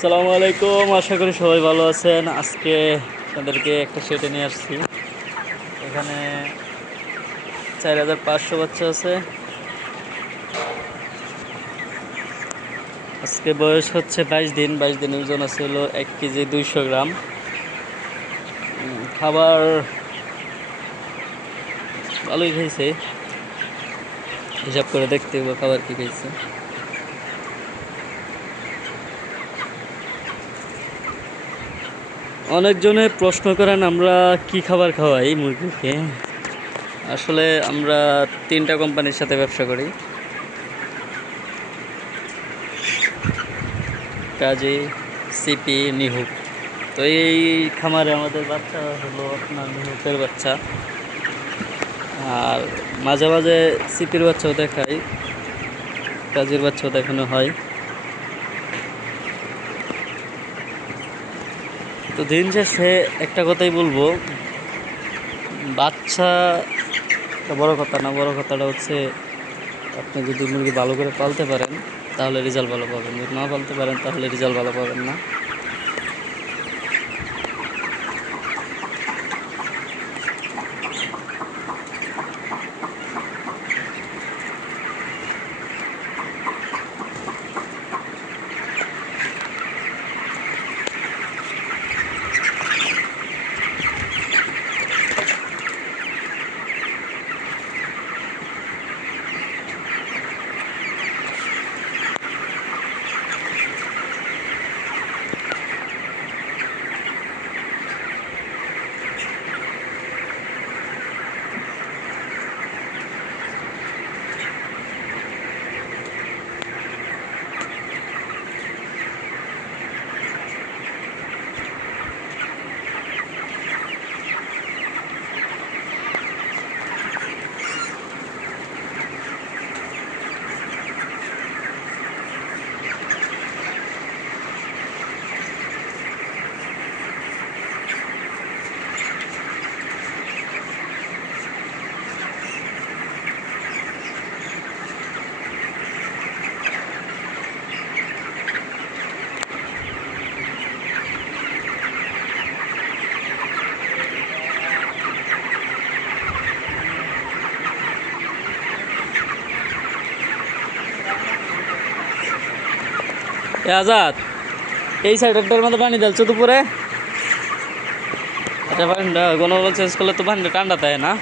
আসসালামু আলাইকুম, আশা করি সবাই ভালো আছেন। আজকে আপনাদেরকে একটা শেডে নিয়ে আসছি। এখানে 4500 বাচ্চা আছে। আজকে বয়স হচ্ছে 22 দিন। 22 দিনের ওজন আছে হলো 1 কেজি 200 গ্রাম। খাবার ভালোই খাইছে, হিসাব করে দেখতে হবে খাবার কি খাইছে। অনেকজনে প্রশ্ন করেন আমরা কি খাবার খাওয়াই মুরগিকে। আসলে আমরা 3টা কোম্পানির সাথে ব্যবসা করি, কাজী, সিপি, নিহুক। তো এই খামারে আমাদের বাচ্চা হলো আপনার নিহুকের বাচ্চা, আর মাঝে মাঝে সিপির বাচ্চাও দেখাই, কাজীর বাচ্চাও দেখানো হয়। তো দিন শেষে একটা কথাই বলবো, বাচ্চা বড় কথা না, বড় কথাটা হচ্ছে আপনি যদি মুরগি ভালো করে পালতে পারেন তাহলে রেজাল্ট ভালো পাবেন, যদি না পালতে পারেন তাহলে রেজাল্ট ভালো পাবেন না। আজাদ, এই সাইডটার মধ্যে পানি ঢালছো দুপুরে? আচ্ছা, পানিটা গণবল চেঞ্জ করলে তো পানিটা ঠান্ডা তাই না?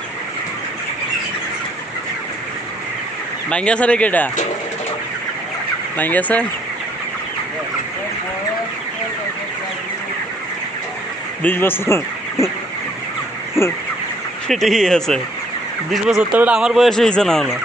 ভাঙ্গা স্যার কেটা ভাঙ্গা 20 বছর ঠিকই আছে। 20 বছর তো আমার বয়স হয়েছে না হলো।